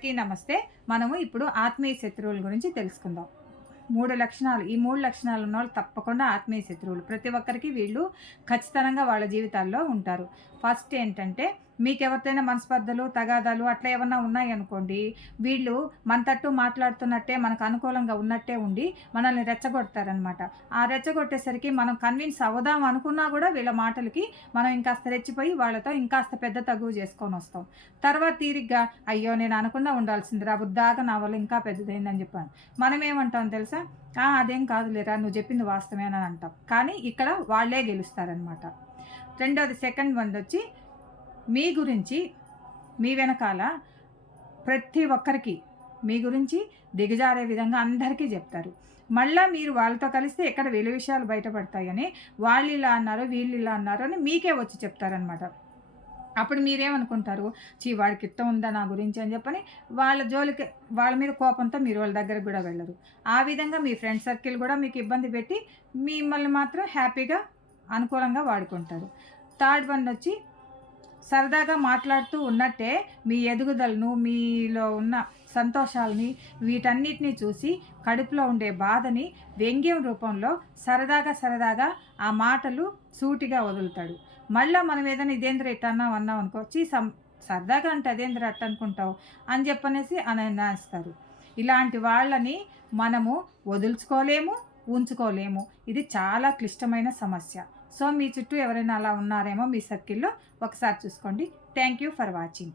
అందరికీ నమస్తే. మనము ఇప్పుడు ఆత్మీయ శత్రువుల గురించి తెలుసుకుందాం. 3 లక్షణాలు. ఈ 3 లక్షణాలు ఉన్నోళ్ళు తప్పకుండా ఆత్మీయ శత్రువులు. ప్రతి ఒక్కరికి వీళ్ళు ఖచ్చితంగా వాళ్ళ జీవితాల్లో ఉంటారు. ఫస్ట్ ఏంటంటే, మీకెవరితోనైనా మనస్పర్ధలు, తగాదాలు అట్లా ఏమన్నా ఉన్నాయనుకోండి, వీళ్ళు మన తట్టు మాట్లాడుతున్నట్టే, మనకు అనుకూలంగా ఉన్నట్టే ఉండి మనల్ని రెచ్చగొడతారనమాట. ఆ రెచ్చగొట్టేసరికి మనం కన్విన్స్ అవుదాం అనుకున్నా గూడా వీళ్ళ మాటలకి మనం ఇంకాస్త రెచ్చిపోయి వాళ్ళతో ఇంకాస్త పెద్ద తగువు చేసుకొనొస్తాం. తర్వాత తీరిగ్గా అయ్యో! నేను అనకుండా ఉండాల్సిందిరా, బుద్దాక నా వల్ల ఇంకా పెద్దదయిందని చెప్పాను. మనమేమంటాం తెలుసా? అదేం కాదులేరా, నువ్వు చెప్పింది వాస్తవమే అని అంటాం. కానీ ఇక్కడ వాళ్ళే గెలుస్తారనమాట. రెండోది సెకండ్ వన్‌దొచ్చి మీ గురించి, మీ వెనకాల ప్రతి ఒక్కరికి మీ గురించి దిగజారే విధంగా అందరికీ జెప్తారు. మళ్ళా మీరు వాళ్ళతో కలిస్తే ఎక్కడ వీళ్ళ విషయాలు బయటపడతాయని, వాళ్ళిలా అన్నారు, వీళ్ళిలా అన్నారు అని మీకే వచ్చి చెప్తారనమాట. అప్పుడు మీరేమనుకుంటారు, వాడికి ఇట్టం ఉందా నా గురించి అని చెప్పని వాళ్ళ జోలికి, వాళ్ళ మీద కోపంతో మీరు వాళ్ళ దగ్గరికి గూడా వెళ్ళరు. ఆ విధంగా మీ ఫ్రెండ్ సర్కిల్ గూడా మీకు ఇబ్బంది పెట్టి, మిమ్మల్ని మాత్రం హ్యాపీగా, అనుకూలంగా వాడుకుంటారు. థర్డ్ వన్ వచ్చి సరదాగా మాట్లాడుతూ ఉన్నట్టే మీ ఎదుగుదలను, మీలో ఉన్న సంతోషాలని, వీటన్నిటిని చూసి కడుపులో ఉండే బాధని వ్యంగ్యం రూపంలో సరదాగా ఆ మాటలు సూటిగా వదులుతాడు. మళ్ళా మనం ఏదైనా ఇదేంద్ర ఇట్ట అన్నాం అనుకో, సరదాగా అంటే అదేంద్ర అట్ట అనుకుంటావు అని చెప్పనేసి అనేస్తారు. ఇలాంటి వాళ్ళని మనము వదులుచుకోలేము, ఉంచుకోలేము. ఇది చాలా క్లిష్టమైన సమస్య. సో, మీ చుట్టూ ఎవరైనా అలా ఉన్నారేమో మీ సర్కిల్‌లో, ఒకసారి చూసుకోండి. Thank you for watching.